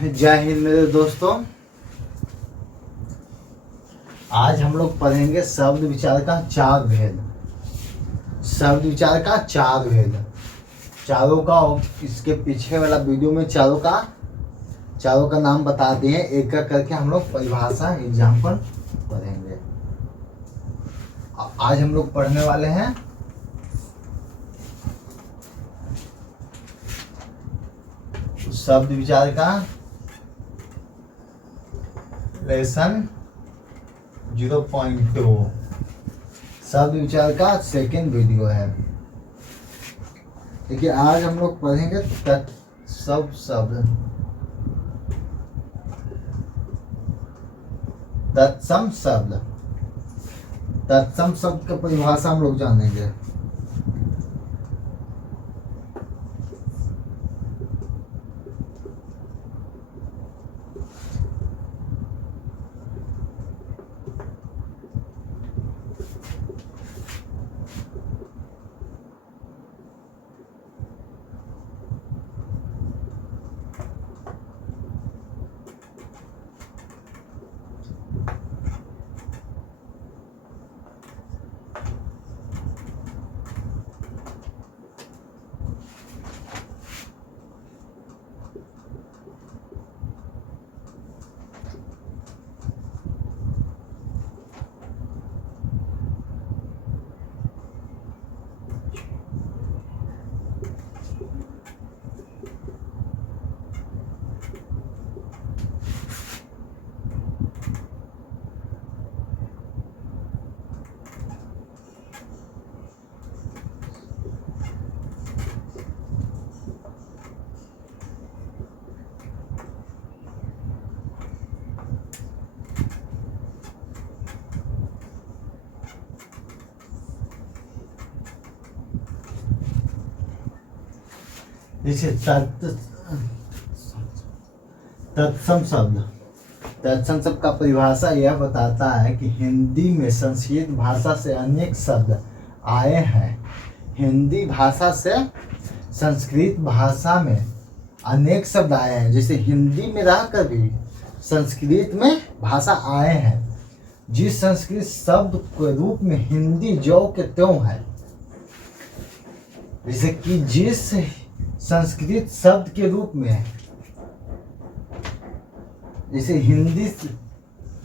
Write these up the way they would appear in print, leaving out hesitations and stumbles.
जय हिंद मेरे दोस्तों। आज हम लोग पढ़ेंगे शब्द विचार का चार भेद। शब्द विचार का चार भेद, चारों का इसके पीछे वाला वीडियो में चारों का नाम बता दिए। एक एक करके हम लोग परिभाषा एग्जाम्पल पढ़ेंगे। आज हम लोग पढ़ने वाले हैं शब्द विचार का लेसन 0.2। शब्द विचार का सेकेंड वीडियो है। देखिए आज हम लोग पढ़ेंगे तत्सम शब्द। तत्सम शब्द का परिभाषा हम लोग जानेंगे। जैसे तत्सम शब्द का परिभाषा यह बताता है कि हिंदी में संस्कृत भाषा से अनेक शब्द आए हैं। हिंदी भाषा से संस्कृत भाषा में अनेक शब्द आए हैं। जैसे हिंदी में रहकर भी संस्कृत में भाषा आए हैं। जिस संस्कृत शब्द के रूप में हिंदी ज्यों के त्यों है। जैसे कि जिस संस्कृत शब्द के रूप में, जैसे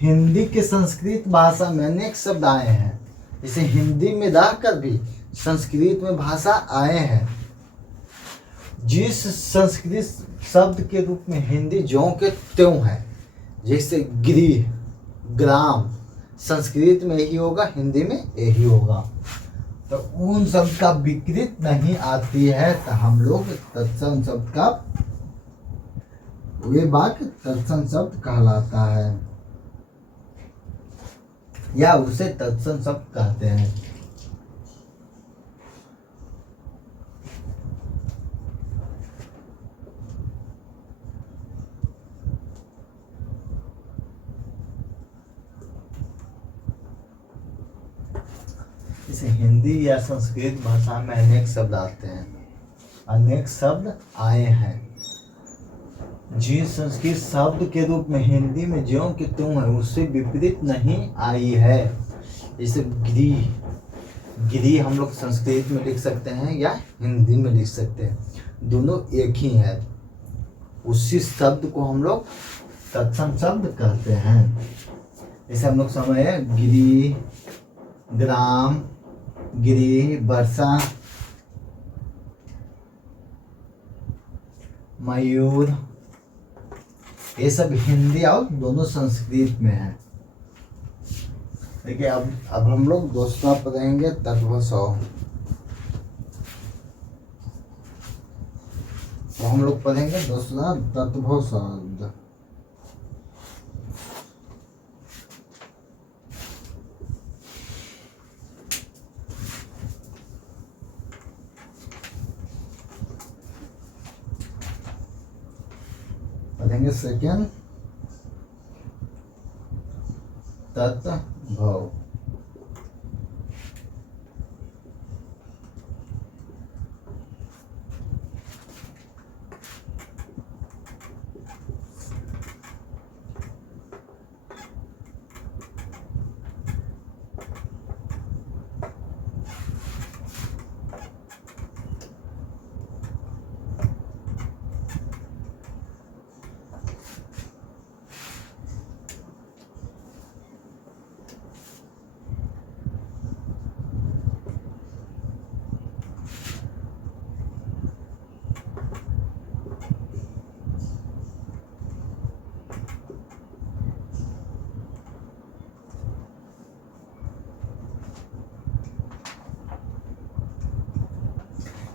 हिंदी के संस्कृत भाषा में अनेक शब्द आए हैं। जैसे हिंदी में रहकर भी संस्कृत में भाषा आए हैं। जिस संस्कृत शब्द के रूप में हिंदी ज्यों के त्यों है। जैसे गृह, ग्राम संस्कृत में यही होगा, हिंदी में यही होगा। तो उन शब्द का विकृत नहीं आती है तो हम लोग तत्सम शब्द का वे वाक्य तत्सम शब्द कहलाता है या उसे तत्सम शब्द कहते हैं। जैसे हिंदी या संस्कृत भाषा में अनेक शब्द आते हैं, अनेक शब्द आए हैं। जिस संस्कृत शब्द के रूप में हिंदी में ज्यों के त्यों है उससे विपरीत नहीं आई है। जैसे गिरी हम लोग संस्कृत में लिख सकते हैं या हिंदी में लिख सकते हैं, दोनों एक ही है। उसी शब्द को हम लोग तत्सम शब्द कहते हैं। जैसे हम लोग समय गिरी, ग्राम, गिरी, वर्षा, मयूर, ये सब हिंदी और दोनों संस्कृत में है। देखिए अब हम लोग दूसरा पढ़ेंगे तत्वसौ। तो हम लोग पढ़ेंगे दूसरा तत्व शब्द। पढ़ेंगे सेकेंड तत्भव।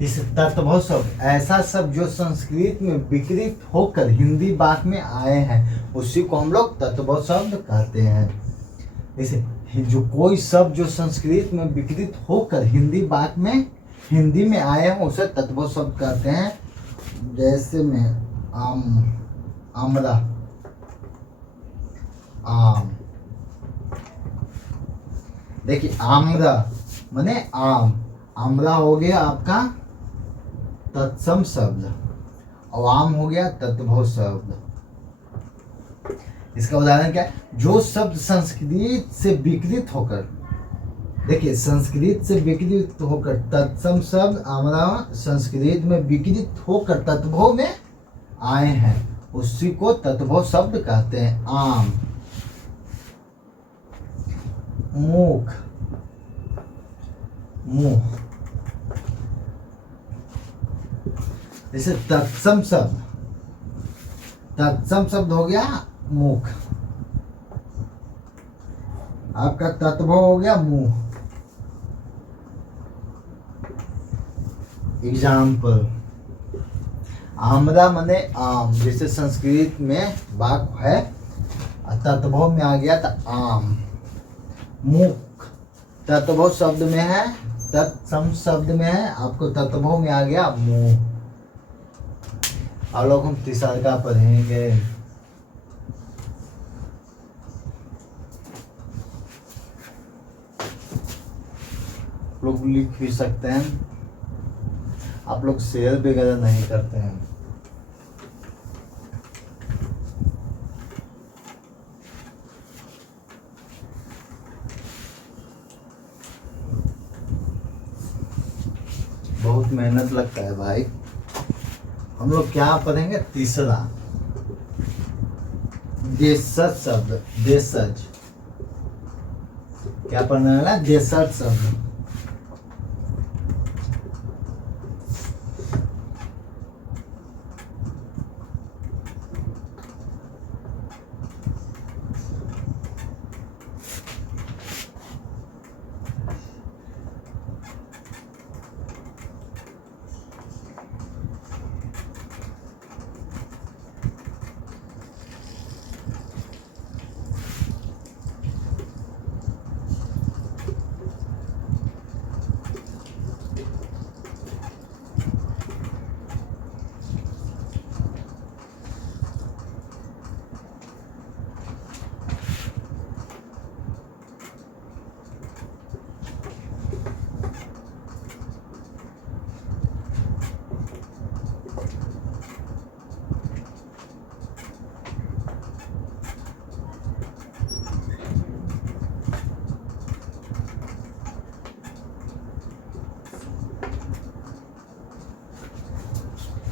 इस तत्भव शब्द ऐसा शब्द जो संस्कृत में विकृत होकर हिंदी वाक्य में आए हैं, उसी को हम लोग तत्भव शब्द कहते हैं। जैसे जो कोई शब्द जो संस्कृत में विकृत होकर हिंदी में आए हैं, उसे तत्भव शब्द कहते हैं। जैसे में आमरा, आम। देखिए आमरा माने आम, आमरा हो गया आपका तत्सम शब्द और आम हो गया तत्भव शब्द। इसका उदाहरण क्या है? जो शब्द संस्कृत से विकृत होकर, देखिए संस्कृत से विकृत होकर तत्सम शब्द आमरा संस्कृत में विकृत होकर तत्भव में आए हैं, उसी को तत्भव शब्द कहते हैं। आम, मुख, मुंह। जैसे तत्सम शब्द हो गया मुख, आपका तत्भव हो गया मुंह। एग्जाम्पल, आमरा मने आम, जैसे संस्कृत में वाक्य है तत्भव में आ गया था आम। मुख तत्भव शब्द में है, तत्सम शब्द में है, आपको तत्भव में आ गया मुंह। और लोग हम तीसरा पढ़ेंगे। लोग लिख भी सकते हैं, आप लोग शेयर वगैरह नहीं करते हैं। बहुत मेहनत लगता है भाई। हम लोग क्या पढ़ेंगे? तीसरा देशज शब्द। देशज क्या पढ़ने वाला? देशज शब्द।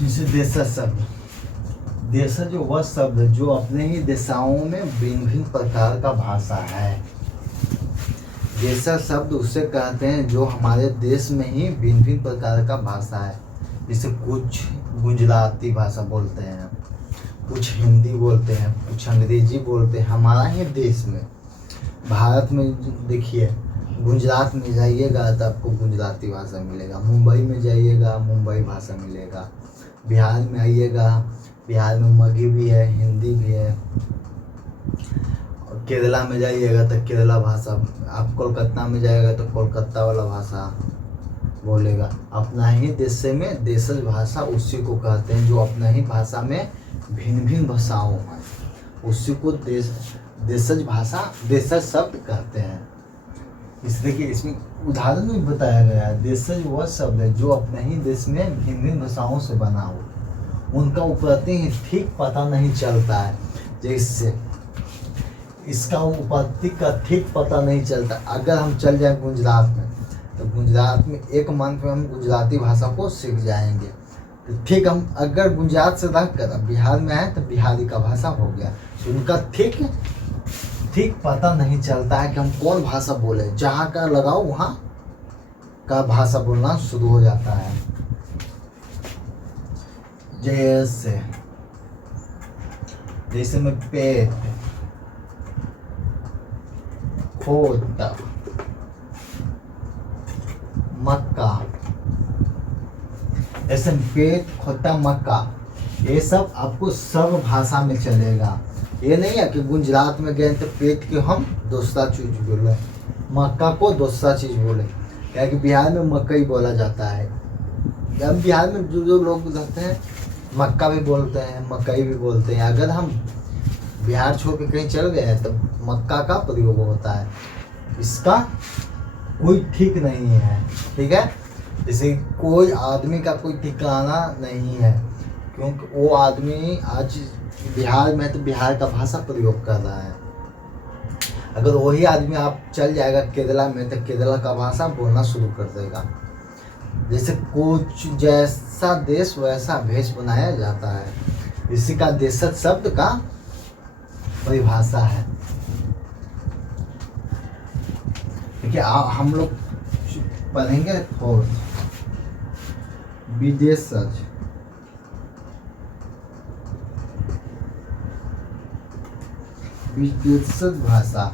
जैसे देशज शब्द। देशज वह शब्द जो अपने ही दिशाओं में भिन्न भिन्न प्रकार का भाषा है। देशज शब्द उसे कहते हैं जो हमारे देश में ही भिन्न भिन्न प्रकार का भाषा है। जैसे कुछ गुजराती भाषा बोलते हैं, कुछ हिंदी बोलते हैं, कुछ अंग्रेजी बोलते हैं। हमारा ही देश में, भारत में देखिए, गुजरात में जाइएगा तो आपको गुजराती भाषा मिलेगा, मुंबई में जाइएगा मुंबई भाषा मिलेगा, बिहार में आइएगा बिहार में मगही भी है, हिंदी भी है, और केरला में जाइएगा तो केरला भाषा, आप कोलकाता में जाएगा तो कोलकाता वाला भाषा बोलेगा। अपना ही देश में देशज भाषा उसी को कहते हैं जो अपना ही भाषा में भिन्न भिन्न भाषाओं में, उसी को देशज भाषा, देशज शब्द कहते हैं। इसलिए कि इसमें उदाहरण में बताया गया है, देशज वह शब्द है जो अपने ही देश में भिन्न भिन्न भाषाओं से बना हो, उनका उपलब्धि ही ठीक पता नहीं चलता है। जैसे इसका उपलब्धि का ठीक पता नहीं चलता। अगर हम चल जाए गुजरात में तो गुजरात में एक मंथ में हम गुजराती भाषा को सीख जाएंगे। तो ठीक हम अगर गुजरात से रह कर बिहार में आए तो बिहारी का भाषा हो गया, तो उनका ठीक पता नहीं चलता है कि हम कौन भाषा बोले। जहाँ का लगाओ वहाँ का भाषा बोलना शुरू हो जाता है। जैसे में पेट, खोत, मक्का, जैसे पेट, खोटा, मक्का, ये सब आपको सब भाषा में चलेगा। ये नहीं है कि गुजरात में गए तो पेट के हम दूसरा चीज बोले, मक्का को दूसरा चीज बोले, क्या कि बिहार में मक्का ही बोला जाता है। हम बिहार में जो लोग रहते हैं मक्का भी बोलते हैं, मकई भी बोलते हैं। अगर हम बिहार छोड़ के कहीं चल गए हैं तो मक्का का प्रयोग होता है। इसका कोई ठीक नहीं है, ठीक है। जैसे कोई आदमी का कोई ठिकाना नहीं है, क्योंकि वो आदमी आज बिहार में तो बिहार का भाषा प्रयोग कर रहा है। अगर वही आदमी आप चल जाएगा केरला में तो केरला का भाषा बोलना शुरू कर देगा। जैसे कुछ जैसा देश वैसा भेष बनाया जाता है, इसी का देशज शब्द का परिभाषा है। देखिए हम लोग पढ़ेंगे फोर्थ, विदेशज। विदेशज भाषा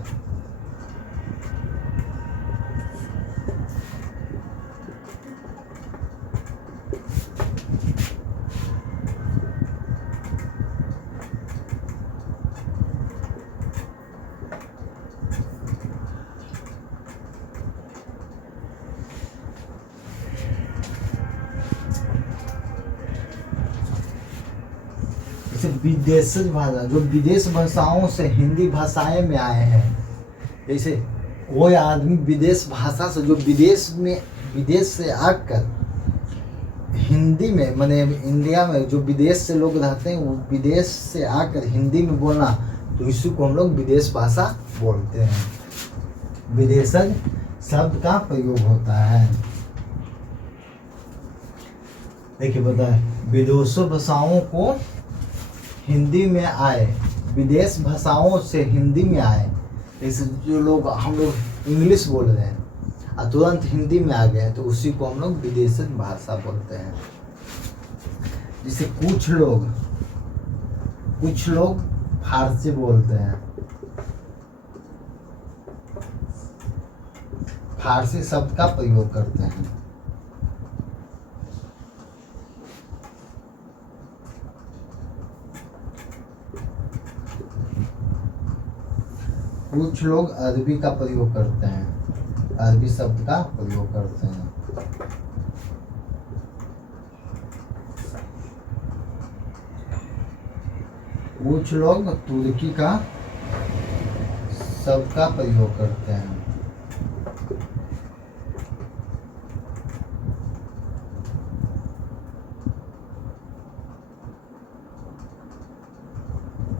विदेशज भाषा जो विदेश भाषाओं से हिंदी भाषाएं में आए हैं। जैसे कोई आदमी विदेश भाषा से जो विदेश से आकर हिंदी में, माने इंडिया में जो विदेश से लोग रहते हैं वो विदेश से आकर हिंदी में बोलना, तो इसी को हम लोग विदेश भाषा बोलते हैं। विदेशज शब्द का प्रयोग होता है। देखिए बताए, विदेशी भाषाओं को हिंदी में आए, विदेश भाषाओं से हिंदी में आए। जैसे जो लोग हम लोग इंग्लिश बोल रहे हैं और तुरंत हिंदी में आ गए तो उसी को हम लोग विदेशी भाषा बोलते हैं। जैसे कुछ लोग फारसी बोलते हैं, फारसी शब्द का प्रयोग करते हैं। कुछ लोग अरबी का प्रयोग करते हैं, अरबी शब्द का प्रयोग करते हैं। कुछ लोग तुर्की का शब्द का प्रयोग करते हैं।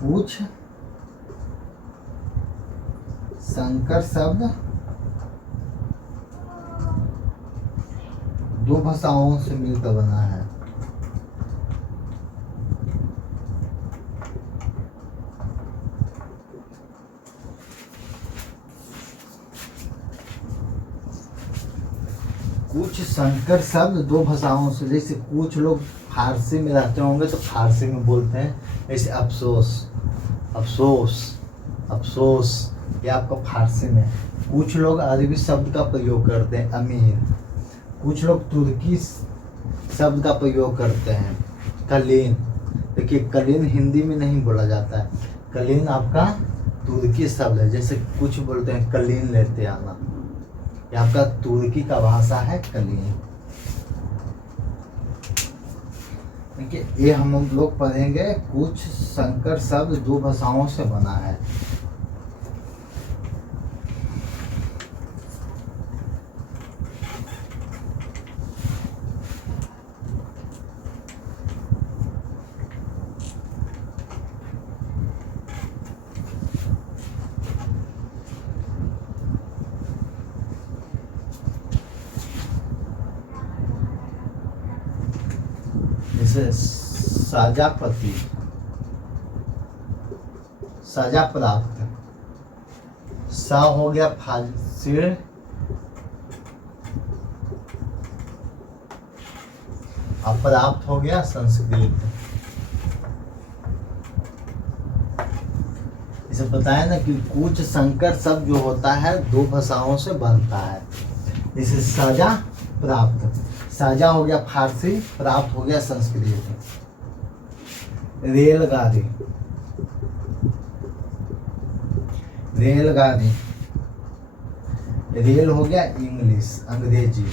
कुछ संकर शब्द दो भाषाओं से मिलकर बना है। कुछ संकर शब्द दो भाषाओं से, जैसे कुछ लोग फारसी में रहते होंगे तो फारसी में बोलते हैं। जैसे अफसोस ये आपका फारसी में। कुछ लोग अरबी शब्द का प्रयोग करते हैं, अमीर। कुछ लोग तुर्की शब्द का प्रयोग करते हैं, कलीन। देखिए कलीन हिंदी में नहीं बोला जाता है, कलीन आपका तुर्की शब्द है। जैसे कुछ बोलते हैं कलीन लेते आना, ये आपका तुर्की का भाषा है कलीन। देखिए ये हम लोग पढ़ेंगे, कुछ संकर शब्द दो भाषाओं से बना है। जैसे सजापति, सजा प्राप्त, सा हो गया फारसी, अप्राप्त हो गया संस्कृत। इसे बताया ना कि कुछ संकर शब्द जो होता है दो भाषाओं से बनता है। जैसे सजा प्राप्त, साझा हो गया फारसी, प्राप्त हो गया संस्कृत। रेलगाड़ी, रेलगाड़ी, रेल हो गया इंग्लिश अंग्रेजी।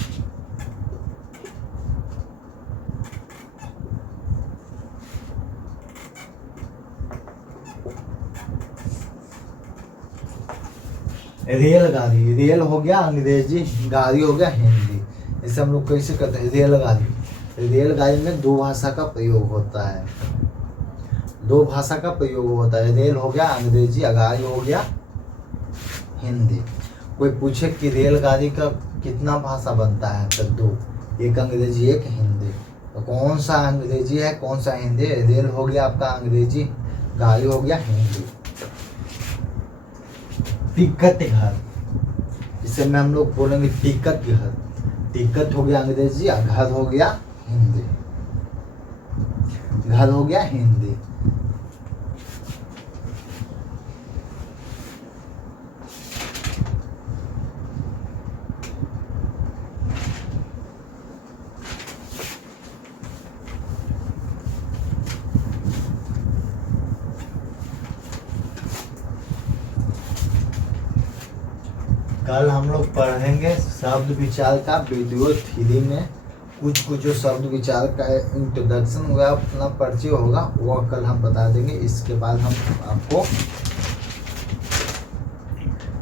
रेलगाड़ी, रेल हो गया अंग्रेजी, गाड़ी हो गया हिंदी। इसे हम लोग कैसे कहते हैं? रेलगाड़ी। रेलगाड़ी में दो भाषा का प्रयोग होता है, दो भाषा का प्रयोग होता है। रेल हो गया अंग्रेजी, गाड़ी हो गया हिंदी। कोई पूछे कि रेलगाड़ी का कितना भाषा बनता है, तो दो, एक अंग्रेजी एक हिंदी। तो कौन सा अंग्रेजी है, कौन सा हिंदी? रेल हो गया आपका अंग्रेजी, गाड़ी हो गया हिंदी। टिकट घर, इसे में हम लोग बोलेंगे टिकट घर। टिकट हो गया अंग्रेजी, घर हो गया हिंदी, घर हो गया हिंदी। कल हम लोग पढ़ेंगे शब्द विचार का वीडियो 3 में। कुछ कुछ जो शब्द विचार का इंट्रोडक्शन हुआ, अपना परिचय होगा, वो कल हम बता देंगे। इसके बाद हम आपको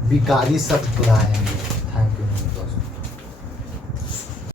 विकारी शब्द पढ़ाएंगे।